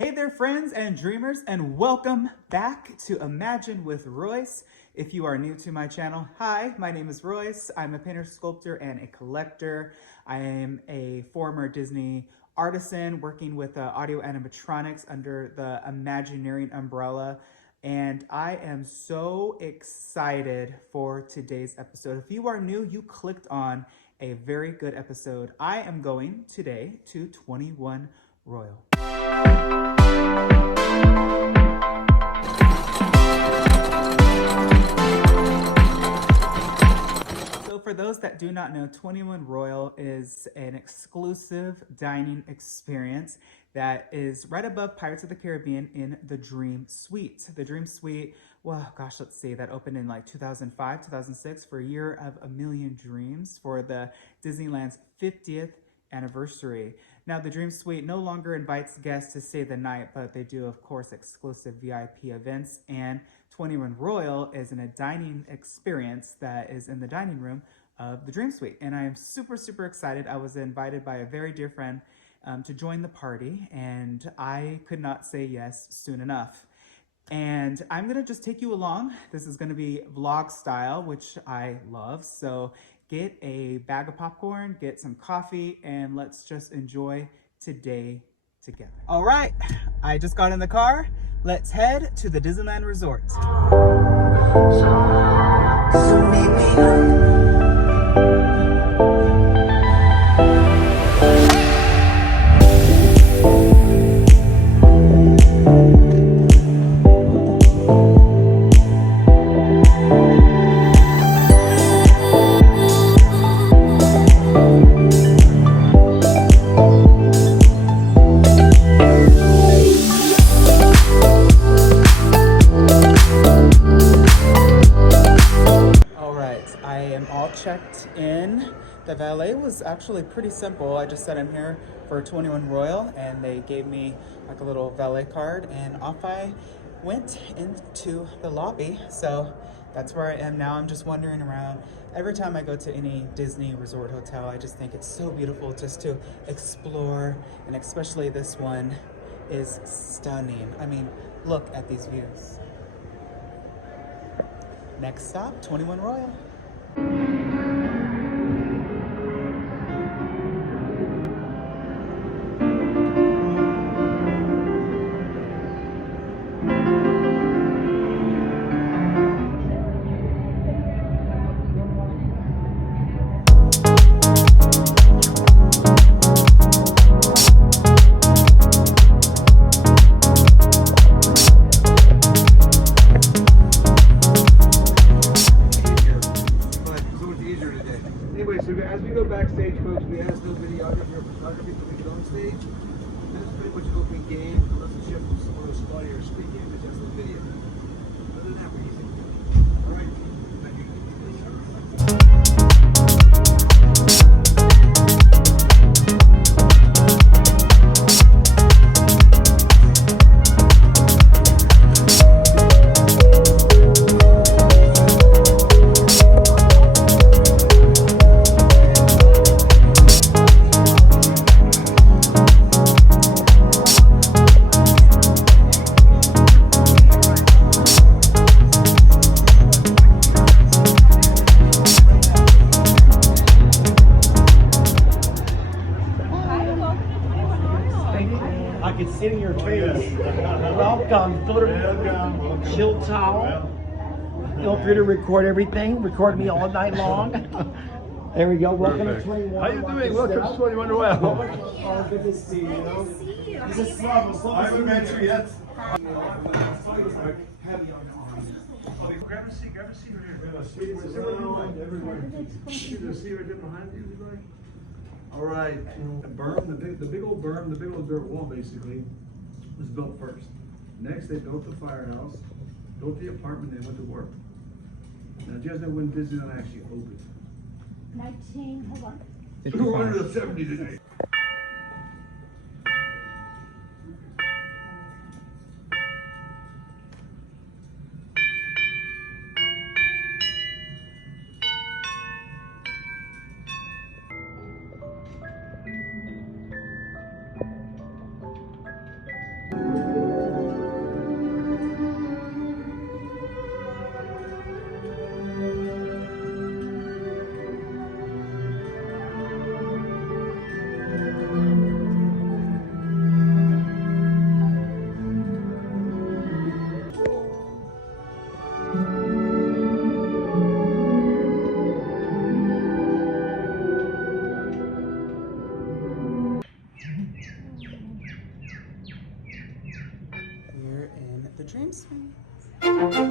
Hey there, friends and dreamers, and welcome back to Imagine with Royce. If you are new to my channel, hi, my name is Royce. I'm a painter, sculptor, and a collector. I am a former Disney artisan working with audio animatronics under the Imagineering umbrella. And I am so excited for today's episode. If you are new, you clicked on a very good episode. I am going today to 21 Royal. So for those that do not know, 21 Royal is an exclusive dining experience that is right above Pirates of the Caribbean in the Dream Suite. The Dream Suite, well, gosh, let's see, that opened in like 2005, 2006 for a year of a million dreams for the Disneyland's 50th anniversary. Now, the Dream Suite no longer invites guests to stay the night, but they do, of course, exclusive VIP events. And 21 Royal is a dining experience that is in the dining room of the Dream Suite. And I am super, super excited. I was invited by a very dear friend to join the party, and I could not say yes soon enough. And I'm gonna just take you along. This is gonna be vlog style, which I love. So get a bag of popcorn, get some coffee, and let's just enjoy today together. All right, I just got in the car. Let's head to the Disneyland Resort. So maybe checked in. The valet was actually pretty simple. I just said I'm here for 21 Royal, and they gave me like a little valet card, and off I went into the lobby. So that's where I am now. I'm just wandering around. Every time I go to any Disney resort hotel, I just think it's so beautiful just to explore, and especially this one is stunning. I mean, look at these views. Next stop, 21 Royal. As we go backstage, folks, we asked no videography or photography to make it on stage. That's pretty much an open game, unless the chef was a little spotty or speaking, but just the video. Other than that, we're easy. All right. Thank you. I can see it in your face. Welcome. Chill towel. Feel free to record everything. Record me all night long. There we go. Welcome to 21. How you doing? Welcome to 21 Royal. Oh, good to see you. Good to see you. He's a slum. I haven't met you yet. Grab a seat right here. There's a seat right behind you, if you like. All right, the berm, the big old berm, the big old dirt wall basically was built first. Next, they built the firehouse, built the apartment, and went to work. Now, do you guys know when Disneyland actually opened? 270 today. We're in the Dream Suite.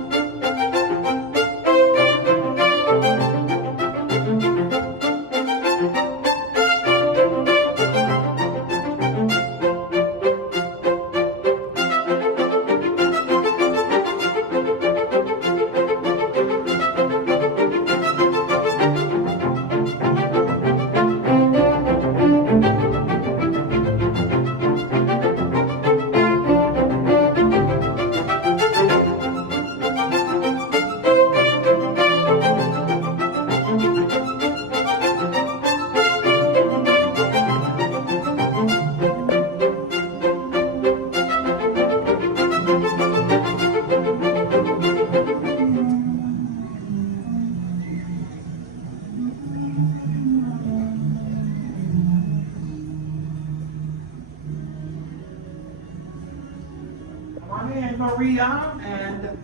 Come in, Maria and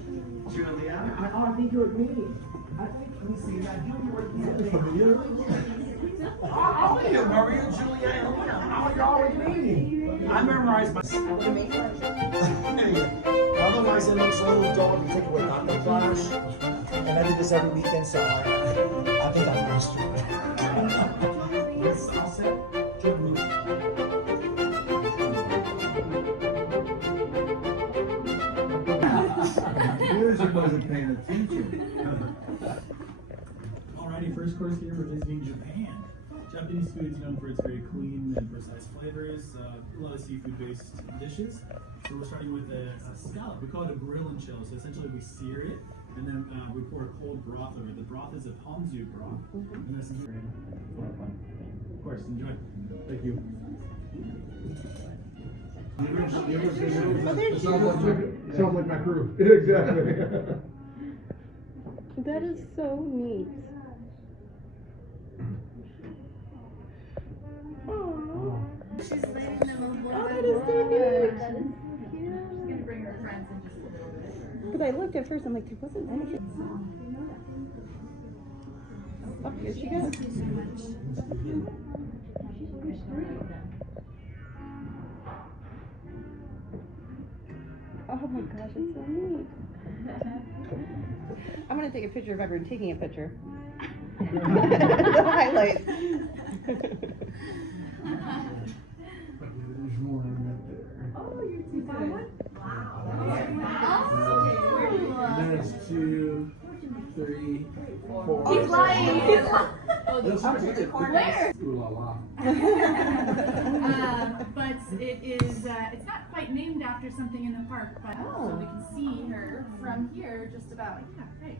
Julia. I think you're with me. I think, let me see, yeah, Julia, you're with me. All of you, Maria, Julia, and Leah. All y'all with me. I memorized my. Otherwise, it looks a little dull if you take away not the flash. And I do this every weekend, so I think I'm used to it. Yes, all set. Julia. Music wasn't paying attention. Alrighty, first course here, we're visiting Japan. Japanese food is known for its very clean and precise flavors, a lot of seafood-based dishes. So we're starting with a scallop. We call it a grill and chill. So essentially we sear it, and then we pour a cold broth over it. The broth is a ponzu broth. And there's some of course, enjoy. Thank you. Sounds like my crew. Exactly. That is so neat. Oh, She's letting them on board. that is so neat. That is cute. She's gonna bring her friends in just a little bit. Because I looked at first, I'm like, there wasn't anything. Oh, here she goes. Oh my gosh, it's so neat. I'm gonna take a picture of everyone taking a picture. The highlights. There's more on that there. Oh, you're too good. And then it's 2, 3, 4. He's lying. He's lying. Where? Ooh la la. But it is, it's not quite named after something in the park, but so we can see her from here just about. Yeah, great.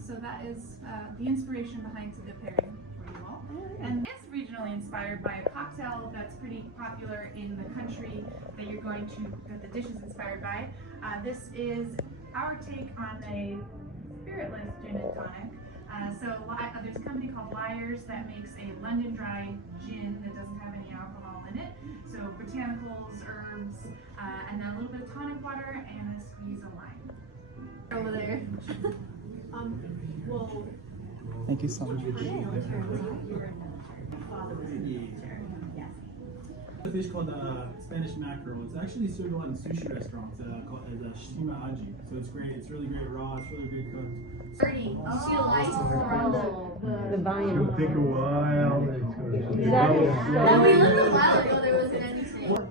So that is the inspiration behind the pairing for you all. And it's regionally inspired by a cocktail that's pretty popular in the country that you're going to, that the dish is inspired by. This is our take on a spiritless gin and tonic. There's a company called Lyre's that makes a London dry gin that doesn't have any alcohol in it. So botanicals, herbs, and then a little bit of tonic water and a squeeze of lime. Over there. Well, Thank you so much. A fish called Spanish mackerel. It's actually served a lot in sushi restaurants called as shima aji. So it's great. It's really great raw. It's really good cooked. Birdie. She likes The volume. It'll take a while. That is And we so looked a while ago, there wasn't anything.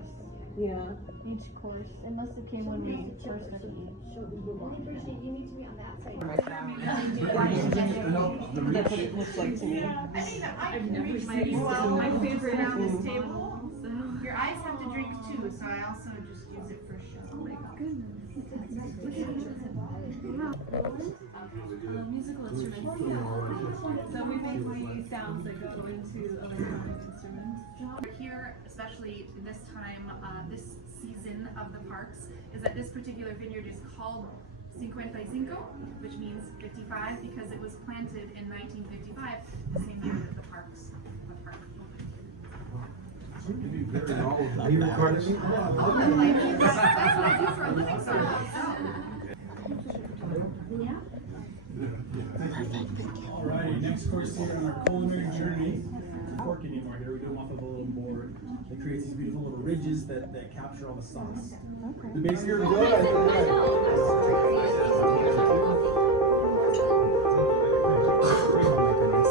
Yeah. Each course. It must have came when we first got to eat. You need to be on that side. That's what it looks like to me. I think that I've never seen my favorite around this table. So your eyes have to drink too, so I also just use it for show. Musical instruments. So we make sounds that go into electronic instruments. Here, especially this time, this season of the parks is that this particular vineyard is called 55, which means 55 because it was planted in 1955, the same year that the park opened. Seem to be very knowledgeable. Are you recording me? That's what I do for a living, so. Alrighty, next course here on our culinary journey. Pork anymore here. We do them off of a little board that creates these beautiful little ridges that capture all the sauce. The base here we go.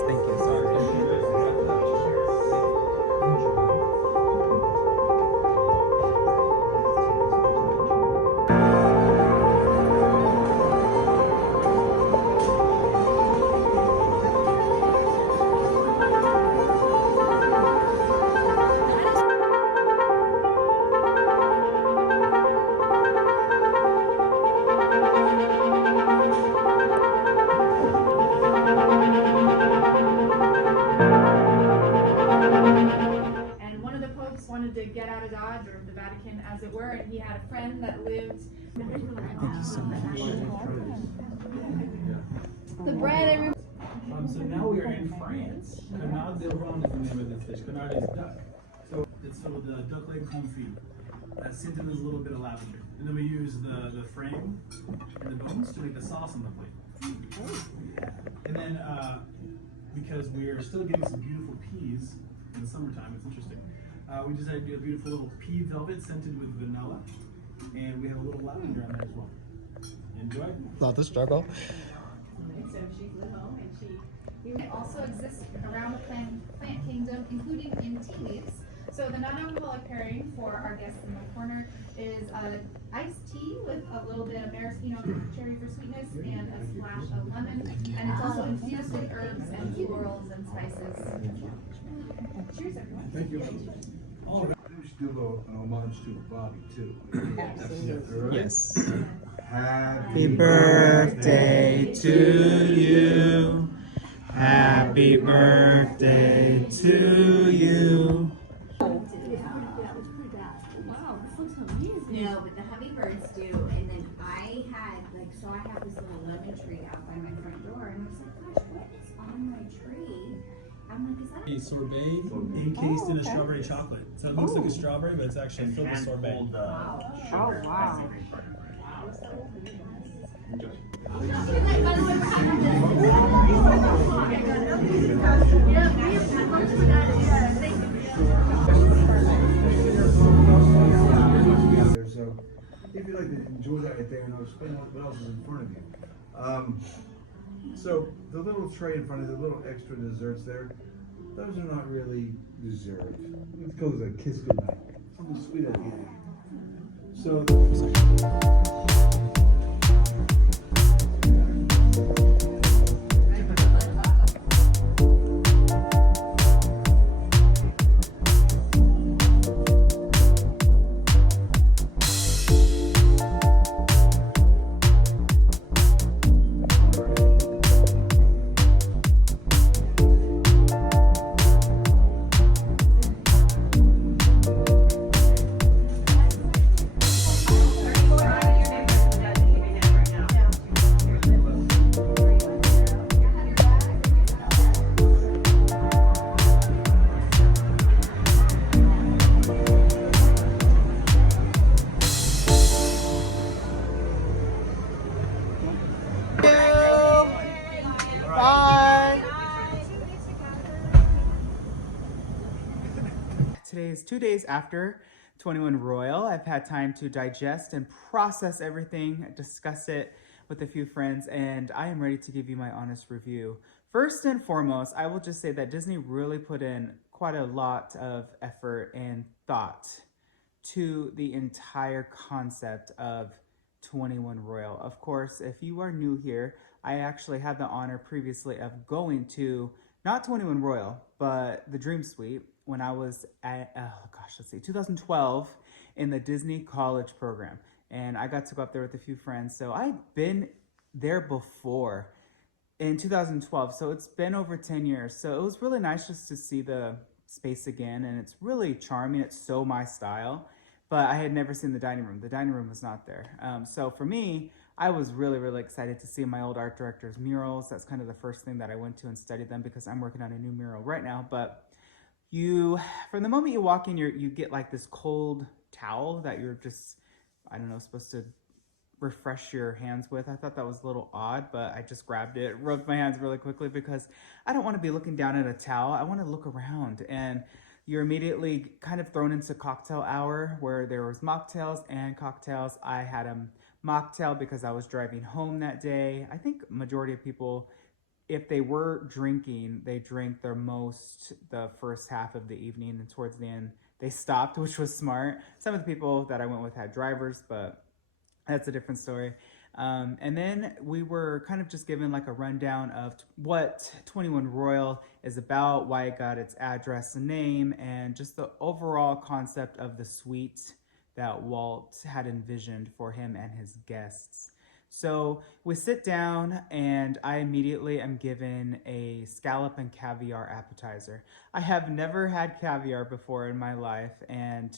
Thank you. Sorry. And one of the popes wanted to get out of Dodge, or the Vatican as it were, and he had a friend that lived. Thank you so much. The bread, everybody. So now we are in France. Canard de Ronde is the name of this dish. Canard is duck. So it's filled with the duck leg confit. Scented with a little bit of lavender. And then we use the frame and the bones to make the sauce on the plate. And then because we're still getting some beautiful peas in the summertime, it's interesting. We just had a beautiful little pea velvet scented with vanilla. And we have a little lavender on there as well. Enjoy. Not the struggle. So she flew home and she. It also exists around the plant kingdom, including in tea leaves. So the non-alcoholic pairing for our guests in the corner is iced tea with a little bit of maraschino cherry for sweetness and a splash of lemon. And it's also infused with herbs and florals and spices. Cheers, everyone. Thank you. We should do an homage to Bobby too. Absolutely. Yes. Happy birthday to you. Happy birthday to you. Wow, this looks amazing. No, but the hummingbirds do. And then I have this little lemon tree out by my front door, and I was like, gosh, what is on my tree? I'm like, is that A sorbet encased in a strawberry chocolate. So it looks like a strawberry, but it's actually filled with sorbet. Oh, wow. So if you'd like to enjoy that right there and I'll explain what else is in front of you. So the little tray in front of you, the little extra desserts there, those are not really dessert. It goes a kiss goodnight. Something sweet at the end. So Today is 2 days after 21 Royal. I've had time to digest and process everything, discuss it with a few friends, and I am ready to give you my honest review. First and foremost, I will just say that Disney really put in quite a lot of effort and thought to the entire concept of 21 Royal. Of course, if you are new here, I actually had the honor previously of going to not 21 Royal, but the Dream Suite when I was at, 2012 in the Disney College program. And I got to go up there with a few friends. So I've been there before in 2012. So it's been over 10 years. So it was really nice just to see the space again. And it's really charming. It's so my style. but I had never seen the dining room. The dining room was not there. So for me, I was really, really excited to see my old art director's murals. That's kind of the first thing that I went to and studied them because I'm working on a new mural right now. But from the moment you walk in, you get like this cold towel that you're just, I don't know, supposed to refresh your hands with. I thought that was a little odd, but I just grabbed it, rubbed my hands really quickly because I don't want to be looking down at a towel. I want to look around, and you're immediately kind of thrown into cocktail hour where there was mocktails and cocktails. I had a mocktail because I was driving home that day. I think majority of people, if they were drinking, they drank their most the first half of the evening, and towards the end they stopped, which was smart. Some of the people that I went with had drivers, but that's a different story. And then we were kind of just given like a rundown of what 21 Royal is about, why it got its address and name, and just the overall concept of the suite that Walt had envisioned for him and his guests. So we sit down and I immediately am given a scallop and caviar appetizer. I have never had caviar before in my life, and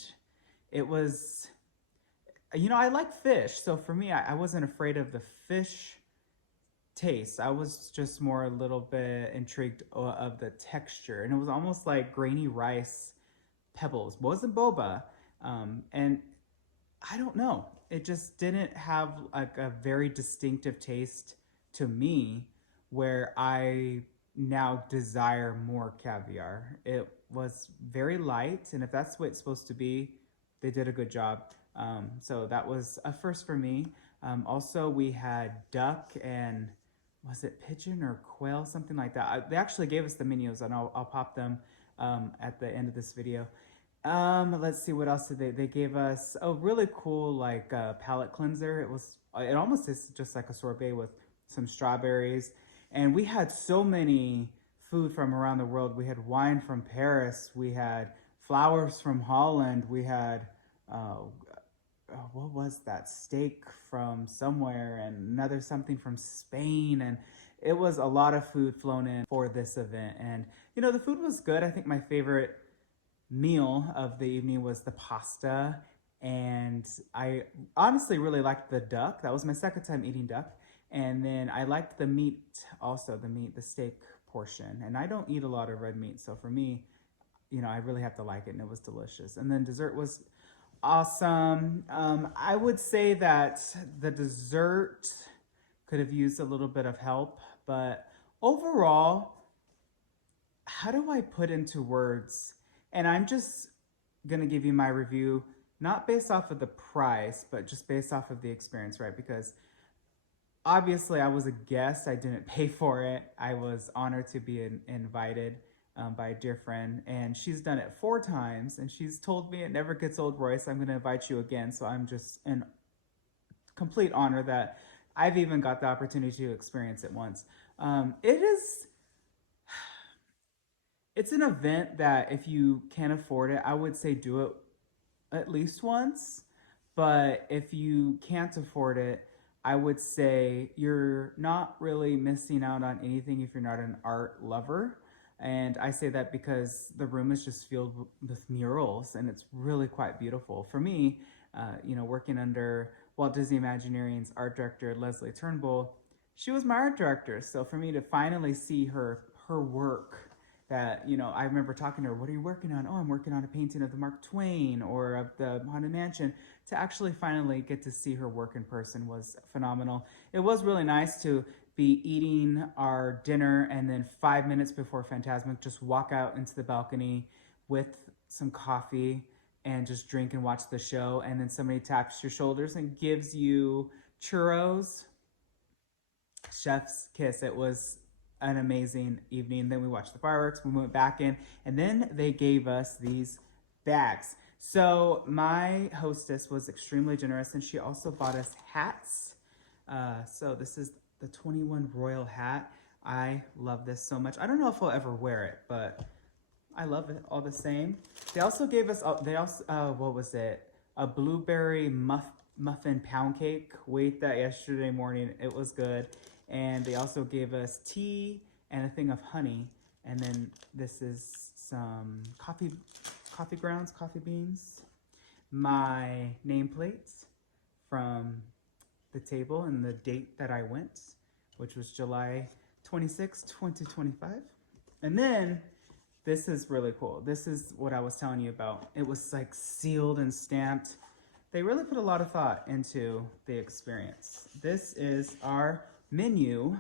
it was, you know, I like fish. So for me, I wasn't afraid of the fish taste. I was just more a little bit intrigued of the texture. And it was almost like grainy rice pebbles. It wasn't boba. And I don't know. It just didn't have like a very distinctive taste to me where I now desire more caviar. It was very light. And if that's what it's supposed to be, they did a good job. So that was a first for me. Also, we had duck and was it pigeon or quail, something like that. They actually gave us the menus, and I'll pop them at the end of this video. Let's see, what else did they gave us a really cool like palate cleanser. It almost is just like a sorbet with some strawberries, and we had so many food from around the world. We had wine from Paris, we had flowers from Holland, we had what was that, steak from somewhere, and another something from Spain, and it was a lot of food flown in for this event. And you know, the food was good. I think my favorite meal of the evening was the pasta, and I honestly really liked the duck. That was my second time eating duck. And then I liked the meat also, the steak portion, and I don't eat a lot of red meat, so for me, you know, I really have to like it, and it was delicious. And then dessert was awesome. I would say that the dessert could have used a little bit of help, but overall, how do I put into words? And I'm just gonna give you my review, not based off of the price, but just based off of the experience, right? Because obviously I was a guest, I didn't pay for it. I was honored to be invited by a dear friend, and she's done it 4 times, and she's told me it never gets old. Royce, I'm going to invite you again. So I'm just in complete honor that I've even got the opportunity to experience it once. It's an event that if you can't afford it, I would say do it at least once. But if you can't afford it, I would say you're not really missing out on anything if you're not an art lover. And I say that because the room is just filled with murals, and it's really quite beautiful. For me, you know, working under Walt Disney Imagineering's art director, Leslie Turnbull, she was my art director. So for me to finally see her work, that, you know, I remember talking to her, what are you working on? Oh, I'm working on a painting of the Mark Twain or of the Haunted Mansion. To actually finally get to see her work in person was phenomenal. It was really nice to be eating our dinner, and then 5 minutes before Fantasmic, just walk out into the balcony with some coffee and just drink and watch the show. And then somebody taps your shoulders and gives you churros. Chef's kiss. It was an amazing evening. Then we watched the fireworks, we went back in, and then they gave us these bags. So my hostess was extremely generous, and she also bought us hats. So this is the 21 Royal hat. I love this so much. I don't know if I'll ever wear it, but I love it all the same. They also gave us, what was it? A blueberry muffin pound cake. We ate that yesterday morning. It was good. And they also gave us tea and a thing of honey. And then this is some coffee grounds, coffee beans. my nameplates from the table and the date that I went, which was July 26, 2025. And then this is really cool. This is what I was telling you about. It was like sealed and stamped. They really put a lot of thought into the experience. This is our menu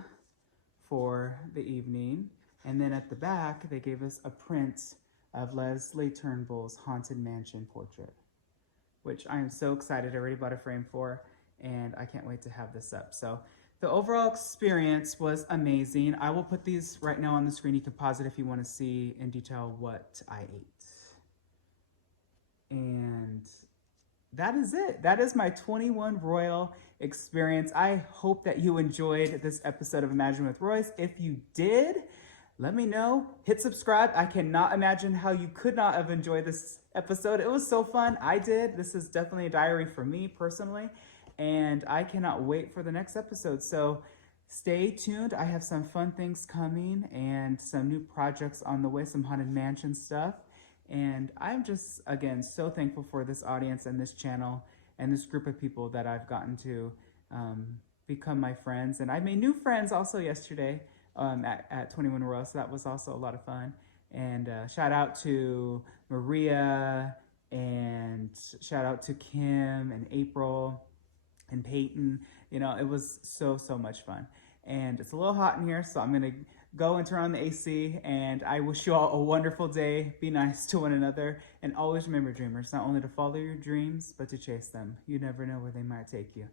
for the evening. And then at the back, they gave us a print of Leslie Turnbull's Haunted Mansion portrait, which I am so excited. I already bought a frame for, and I can't wait to have this up. So the overall experience was amazing. I will put these right now on the screen. You can pause it if you want to see in detail what I ate. And that is it. That is my 21 Royal experience. I hope that you enjoyed this episode of Imagine with Royce. If you did, let me know. Hit subscribe. I cannot imagine how you could not have enjoyed this episode. It was so fun. I did. This is definitely a diary for me personally, and I cannot wait for the next episode. So stay tuned. I have some fun things coming and some new projects on the way, some Haunted Mansion stuff. And I'm just, again, so thankful for this audience and this channel and this group of people that I've gotten to become my friends. And I made new friends also yesterday at 21 Royal, so that was also a lot of fun. And shout out to Maria, and shout out to Kim and April and Peyton. You know, it was so much fun. And it's a little hot in here, so I'm gonna go and turn on the AC, and I wish you all a wonderful day. Be nice to one another, and always remember, dreamers, not only to follow your dreams, but to chase them. You never know where they might take you.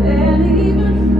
And even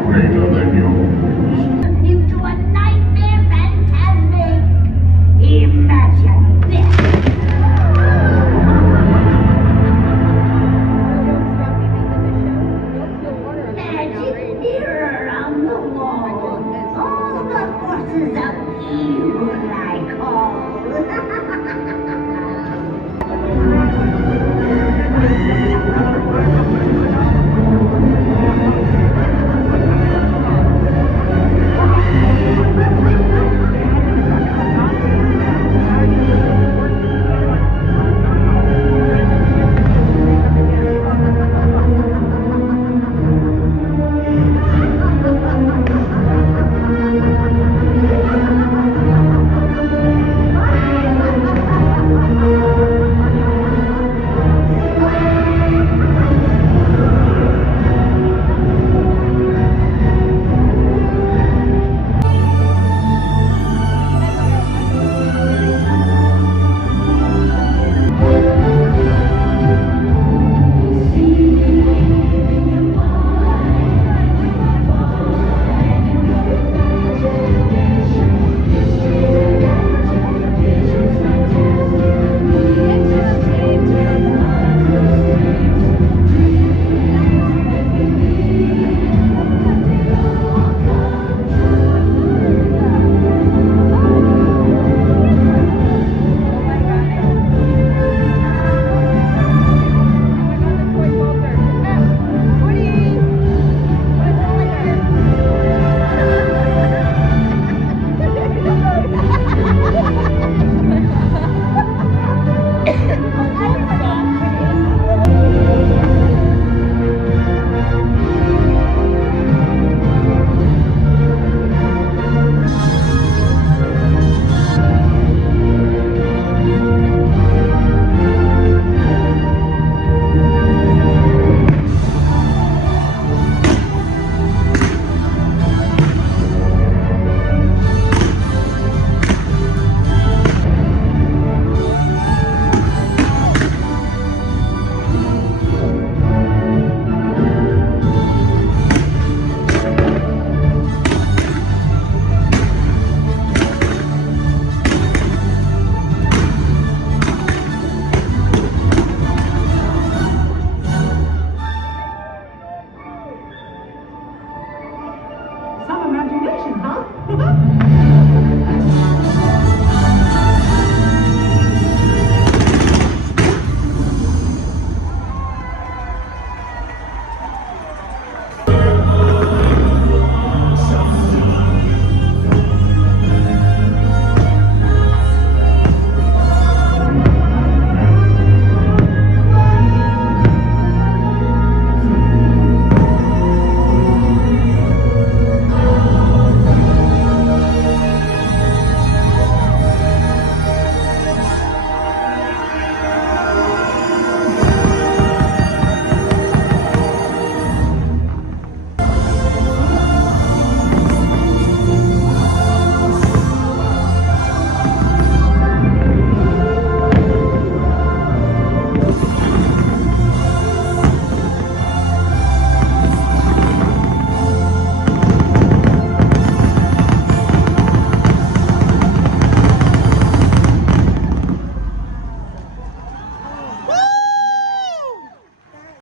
greater than yours. Into a nightmare fantasmic. Imagine this. Magic mirror on the wall. All the forces of evil I call.